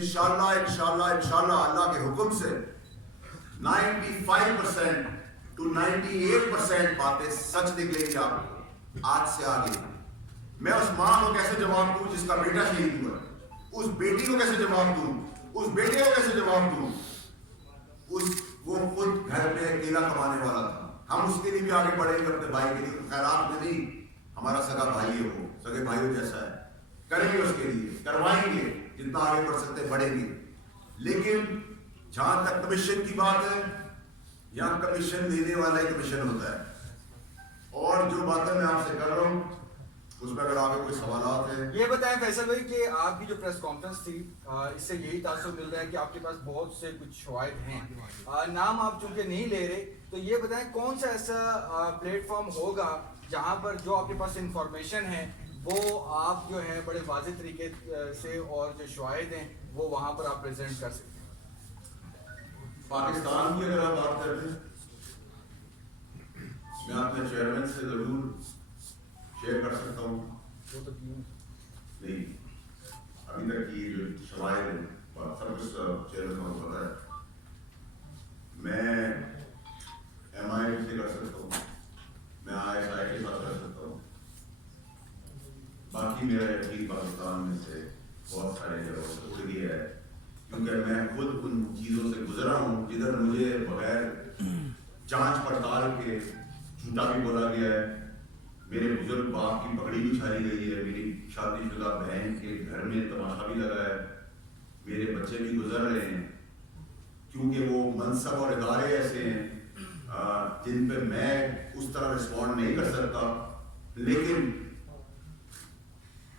انشاءاللہ اللہ کے حکم سے 95% to 98% باتیں سچ نکلیں گی آپ کو آج سے آگے. میں اس ماں کو کیسے جواب دوں جس کا بیٹا شہید ہوا ہے؟ اس بیٹی کو کیسے جواب دوں؟ اس بیٹے کو کیسے جواب دوں؟ وہ خود گھر میں اکیلا کمانے والا تھا. ہم اس کے لیے بھی آگے بڑھیں گے اپنے بھائی کے لیے. خیرات میں نہیں, ہمارا سگا بھائی ہے, وہ سگے بھائیوں جیسا ہے, کریں گے اس کے لیے, کروائیں گے, جتنا آگے بڑھ سکتے بڑھیں گے. لیکن جہاں تک کمیشن کی بات ہے, یہاں کمیشن دینے والا ہی کمیشن ہوتا ہے. اور جو باتیں میں آپ سے کر رہا ہوں اس میں اگر آپ کوئی سوالات ہیں. یہ بتائیں فیصل بھائی کہ آپ کی جو پریس کانفرنس تھی اس سے یہی تاثر مل رہا ہے کہ آپ کے پاس بہت سے کچھ شواہد ہیں, نام آپ چونکہ نہیں لے رہے, تو یہ بتائیں کون سا ایسا پلیٹ فارم ہوگا جہاں پر جو آپ کے پاس انفارمیشن ہے وہ آپ جو ہے بڑے واضح طریقے سے اور جو شواہد ہیں وہ وہاں پر آپ پریزنٹ کر سکتے ہیں. پاکستان کی اگر آپ بات کرتے ہیں, میں اپنے چیئرمین سے ضرور شیئر کر سکتا ہوں. نہیں, ابھی تک کی جو شواہد ہیں سب کچھ چیئرمین کو پتا ہے. میں ایم آئی سے کر سکتا ہوں, میں آئی ایس آئی کے ساتھ کر سکتا ہوں. باقی میرا یقین پاکستان میں سے بہت سارے جگہوں سے اٹھ گیا ہے, کیونکہ میں خود ان چیزوں سے گزرا ہوں جدھر مجھے بغیر جانچ پڑتال کے جھوٹا بھی بولا گیا ہے. میرے بزرگ باپ کی پگڑی بھی چھائی گئی ہے, میری شادی شدہ بہن کے گھر میں تماشا بھی لگا ہے, میرے بچے بھی گزر رہے ہیں, کیونکہ وہ منصب اور ادارے ایسے ہیں جن پہ میں اس طرح رسپونڈ نہیں کر سکتا. لیکن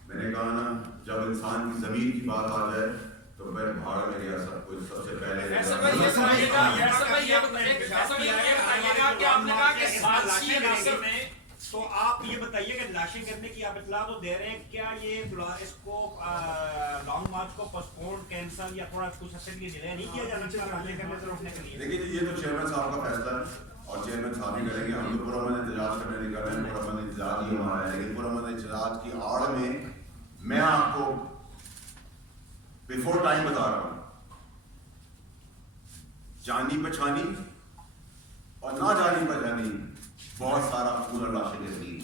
میں نے کہا نا, جب انسان کی ضمیر کی بات آ جائے تو میں بھاڑ میں گیا سب کچھ سب سے پہلے. تو آپ یہ بتائیے کہ لاشیں کرنے کی آپ اطلاع تو دے رہے ہیں, کیا یہ اس کو لانگ مارچ کو پوسٹپون کینسل یا تھوڑا کچھ حد تک یہ ڈیلے نہیں کیا جانا چاہیے لاشیں کرنے سے روکنے کے لیے؟ دیکھیے یہ تو چیئرمین صاحب کا فیصلہ ہے اور چیئرمین صاحب ہی کریں گے. ہم تو پرامن احتجاج کرنے نہیں کر رہے ہیں, پرامن احتجاج ہی ہمارا ہے. لیکن پرامن احتجاج کی آڑ میں میں آپ کو بیفور ٹائم بتا رہا ہوں, جانی پہچانی اور نہ جانی پہچانی بہت سارا خون اور لاشیں نکلی.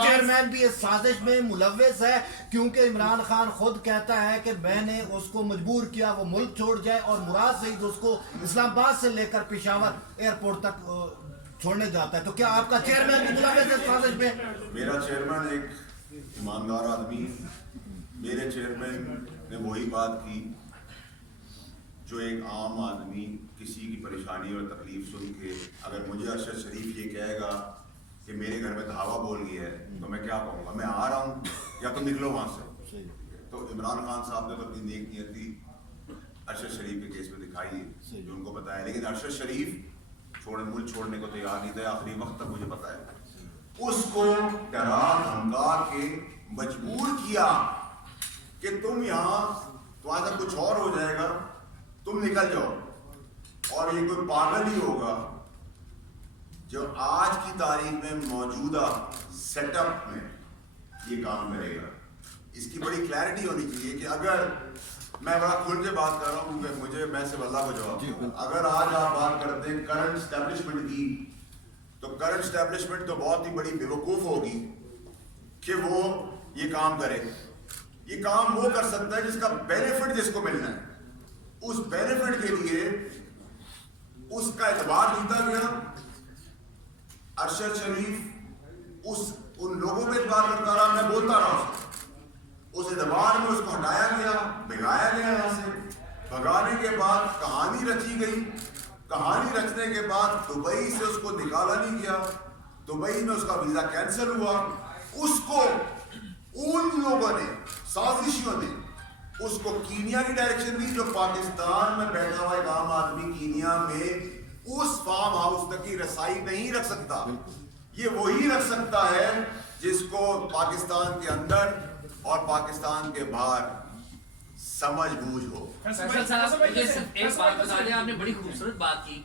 چیئرمین بھی اس سازش میں ملوث ہے, کیونکہ عمران خان خود کہتا ہے کہ میں نے اس کو مجبور کیا وہ ملک چھوڑ جائے, اور مراد سعید اس کو اسلام آباد سے لے کر پشاور ایئرپورٹ تک چھوڑنے جاتا ہے. تو کیا آپ کا چیئرمین بھی ملوث ہے اس سازش میں؟ میرا چیئرمین ایک ایماندار آدمی ہے. میرے چیئرمین نے وہی بات کی جو ایک عام آدمی کسی کی پریشانی اور تکلیف سن کے, اگر مجھے ارشد شریف یہ کہے گا کہ میرے گھر میں دھاوا بول گیا ہے تو میں کیا کہوں گا, میں آ رہا ہوں یا تم نکلو وہاں سے. تو عمران خان صاحب نے تو اپنی نیک نیتی ارشد شریف کے کیس میں دکھائی ہے جو ان کو پتا ہے, لیکن ارشد شریف ملک چھوڑنے کو تیار نہیں تھا. آخری وقت تک مجھے پتا ہے اس کو ڈرا دھمکا کے مجبور کیا کہ تم یہاں تمہارا کچھ اور ہو جائے گا, تم نکل جاؤ. اور یہ کوئی پاگل ہی ہوگا جو آج کی تاریخ میں موجودہ سیٹ اپ میں یہ کام کرے گا. اس کی بڑی کلیئرٹی ہونی چاہیے کہ اگر میں بڑا کھل کے بات کر رہا ہوں کہ مجھے میں سے اللہ کو جواب دوں, اگر آج آپ بات کرتے ہیں کرنٹ اسٹیبلشمنٹ کی, تو کرنٹ اسٹیبلشمنٹ تو بہت ہی بڑی بیوقوف ہوگی کہ وہ یہ کام کرے. یہ کام وہ کر سکتا ہے جس کا بینیفٹ جس کو ملنا ہے. اس بینیفٹ کے لیے اس کا اعتبار جیتا گیا. ارشد شریف ان لوگوں پہ اعتبار کرتا رہا, میں بولتا رہا اس اعتبار میں اس کو ہٹایا گیا, بھگایا گیا یہاں سے. بھگانے کے بعد کہانی رچی گئی, کہانی رچنے کے بعد دبئی سے اس کو نکالا نہیں گیا, دبئی میں اس کا ویزا کینسل ہوا. اس کو ان لوگوں نے, سازشیوں نے اس کو کینیا کی ڈائریکشن دی, جو پاکستان میں بیٹھا ہوا ایک عام آدمی کینیا میں اس فارم ہاؤس تک کی رسائی نہیں رکھ سکتا. یہ وہی رکھ سکتا ہے جس کو پاکستان کے اندر اور پاکستان کے باہر سمجھ بوجھ ہو. فیصل صاحب مجھے صرف ایک بات بتا دیں, آپ نے بڑی خوبصورت بات کی.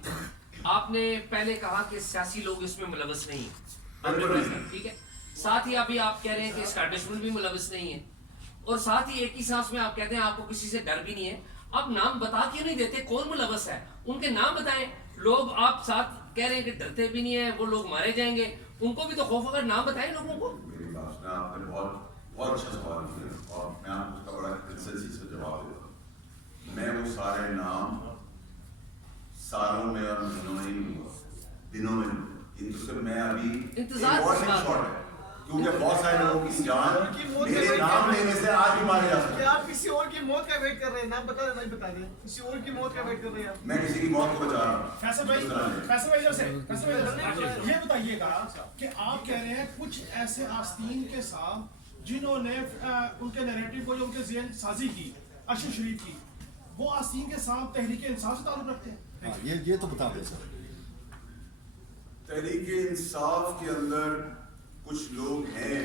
آپ نے پہلے کہا کہ سیاسی لوگ اس میں ملوث نہیں, ٹھیک ہے, साथ ही अभी आप कह रहे हैं कि एस्टैब्लिशमेंट भी मुलविस नहीं है, और साथ ही एक ही सांस में आप कहते हैं आपको किसी से डर भी नहीं है। आप नाम बता क्यों नहीं देते कौन मुलविस है? उनके नाम बताएं। लोग आप साथ कह रहे हैं कि डरते भी नहीं है, वो लोग मारे जाएंगे, उनको भी तो खौफ, अगर नाम बताएं लोगों को। मेरी बात सुना आपने, बहुत अच्छा सवाल किया और मैं आपको उसका बड़ा कंसिस्टेंसी से जवाब देता हूँ। मैं वो सारे नाम सालों में और महीनों में ही लूंगा, दिनों में लूंगा। तो सिर्फ मैं अभी इंतजार बहुत की बात शॉर्ट है, क्योंकि बहुत सारे लोगों की जान मौत मेरे के नाम लेने से आज भी मारे जा सकते क्या हैं। आप किसी और की मौत का वेट कर रहे हैं? नाम बता देना, नहीं बता रहे, किसी और की मौत का वेट कर रहे हैं आप। मैं किसी की मौत को बचा रहा हूँ। फैसल भाई इधर से, फैसल भाई इधर से। ये बताइएगा कि आप कह रहे हैं कुछ ऐसे आस्तीन के साथ जिन्होंने उनके नैरेटिव को, जो उनके ज़हन साजी की अरशद शरीफ की, वो आस्तीन के साथ तहरीक इंसाफ से ताल्लुक रखते हैं। हाँ, ये तो बता दें सर। तहरीक इंसाफ के अंदर कुछ लोग हैं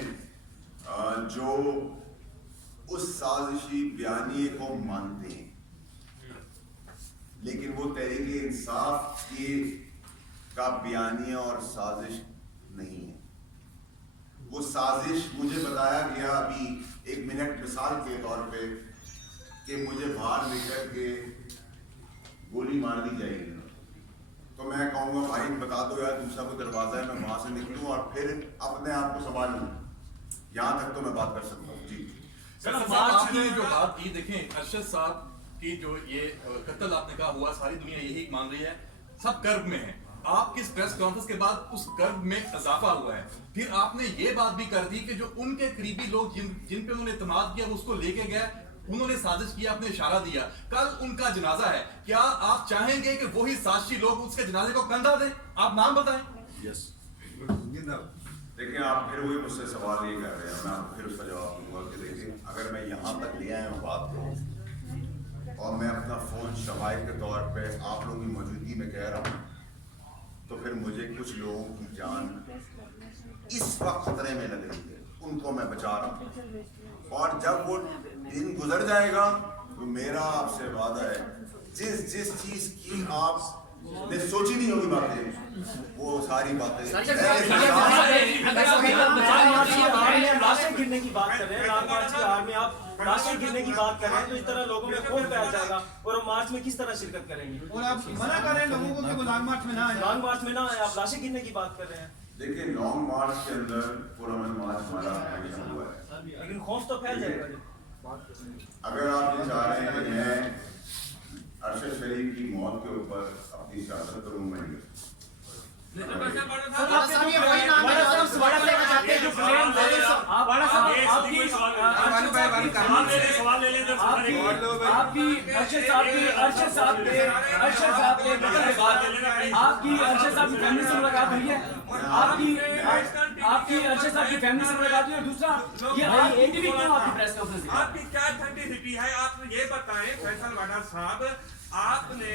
जो उस साजिशी बयानिए को मानते हैं, लेकिन वो तहरीक इंसाफ की का बयानिया और साजिश नहीं है। वो साजिश मुझे बताया गया अभी एक मिनट मिसाल के तौर पे कि मुझे बाहर निकल के गोली मार दी जाएगी, तो मैं कहूँगा भाई बता दो यार दूसरा कोई दरवाजा है, मैं वहां से निकलूं और फिर अपने आप को संभाल लूं। यहाँ तक तो मैं बात कर सकता हूँ। जी सर, आपने जो बात की, देखें अरशद साहब की जो ये कत्ल आपने कहा हुआ, सारी दुनिया यही मान रही है, सब कर्ब में है। आपकी प्रेस कॉन्फ्रेंस के बाद उस कर्ब में इजाफा हुआ है। फिर आपने ये बात भी कर दी कि जो उनके करीबी लोग जिन पे उन्होंने इत्मीनाद किया उसको लेके गए, उन्होंने साजिश किया, आपने इशारा दिया। कल उनका जनाजा है, क्या आप चाहेंगे कि वही साजिशी लोग उसके जनाजे को कंधा दें? आप नाम बताएं। यस, देखिए आप फिर वही मुझसे सवाल ये कर रहे हैं, मैं आपको फिर उसका जवाब दूंगा कि देखिए अगर मैं यहाँ तक ले आया हूँ बात को और मैं अपना फोन शवाहिद के तौर पे आप लोगों की मौजूदगी में कह रहा हूँ, तो फिर मुझे कुछ लोगों की जान इस वक्त खतरे में लग रही है, उनको मैं बचा रहा हूँ। और जब वो दिन गुजर जाएगा तो मेरा आपसे वादा है, जिस चीज की आपने सोची नहीं होगी बातें, वो सारी बातें लाशें गिरने की बात कर रहे हैं, लॉन्ग मार्च की हार में आप लाशें गिरने की बात कर रहे हैं, तो इस तरह लोगों में खौफ फैल जाएगा और वो मार्च में किस तरह शिरकत करेंगे? और आप मना कर रहे हैं लोगों को कि वो लॉन्ग मार्च में ना आए। लॉन्ग मार्च में ना आए, आप लाशें गिरने की बात कर रहे हैं। देखिए लॉन्ग मार्च के अंदर पुरअमन मार्च हमारा हमेशा हुआ है, लेकिन खौफ तो फैल जाएगा। अगर आप ये चाह रहे हैं कि मैं अरशद शरीफ की मौत के ऊपर अपनी सियासत करूँ, मैं नहीं आपकी अरशद साहब की फैमिली से मुलाकात हुई है? आपकी अरशद साहब की फैमिली से मुलाकात हुई है? दूसरा ये एटीवी क्यों आपकी प्रेस कॉन्फ्रेंस? आपकी क्या ऑथेंटिसिटी है? आप ये बताएं फैसल वाडा साहब, आपने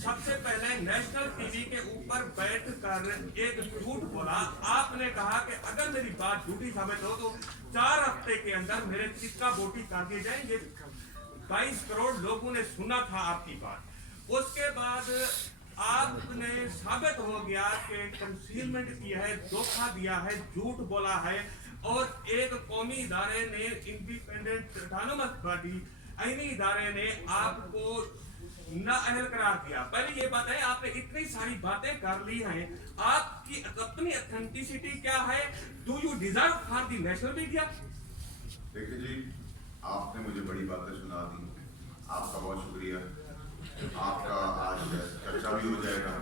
सबसे पहले नेशनल टीवी के ऊपर बैठकर एक झूठ बोला। आपने कहा कि अगर मेरी बात झूठी साबित हो तो 4 हफ्ते के अंदर मेरे टिक्का बोटी काट दिए जाएंगे। 22 करोड़ लोगों ने सुना था आपकी बात। उसके बाद आपने साबित हो गया कि कंसीलमेंट किया है, धोखा दिया है, झूठ बोला है, और एक कौमी इदारे ने, इंडिपेंडेंट ऑटोनोमस बॉडी आईनी इदारे ने आपको नाअहल करार दिया। पहले ये बताएं, आपने इतनी सारी बातें कर ली हैं, आपकी अपनी ऑथेंटिसिटी क्या है? Do you deserve for the national media? देखिए जी, आपने मुझे बड़ी बातें सुना दी, आपका बहुत शुक्रिया। आपका आज चर्चा भी हो जाएगा,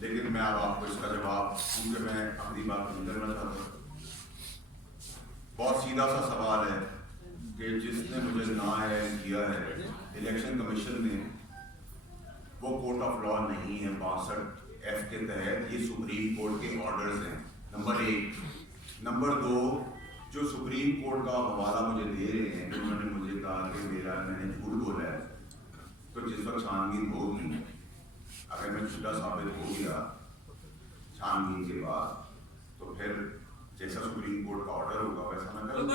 लेकिन मैं अब आपको इसका जवाब, क्योंकि मैं अपनी बात नहीं करना चाहता, बहुत सीधा सा सवाल है कि जिसने मुझे नाअहल किया है इलेक्शन कमीशन ने, वो कोर्ट ऑफ लॉ नहीं है 62F के तहत, ये सुप्रीम कोर्ट के ऑर्डर्स हैं, नंबर 1। नंबर 2, जो सुप्रीम कोर्ट का हवाला मुझे दे रहे हैं, उन्होंने मुझे कहा कि मैंने झूठ बोला है, तो जिस वक्त छानबीन होगी, अगर मैं झूठा साबित हो गया छानबीन के बाद, तो फिर जैसा सुप्रीम कोर्ट का ऑर्डर होगा वैसा मैं करूँगा।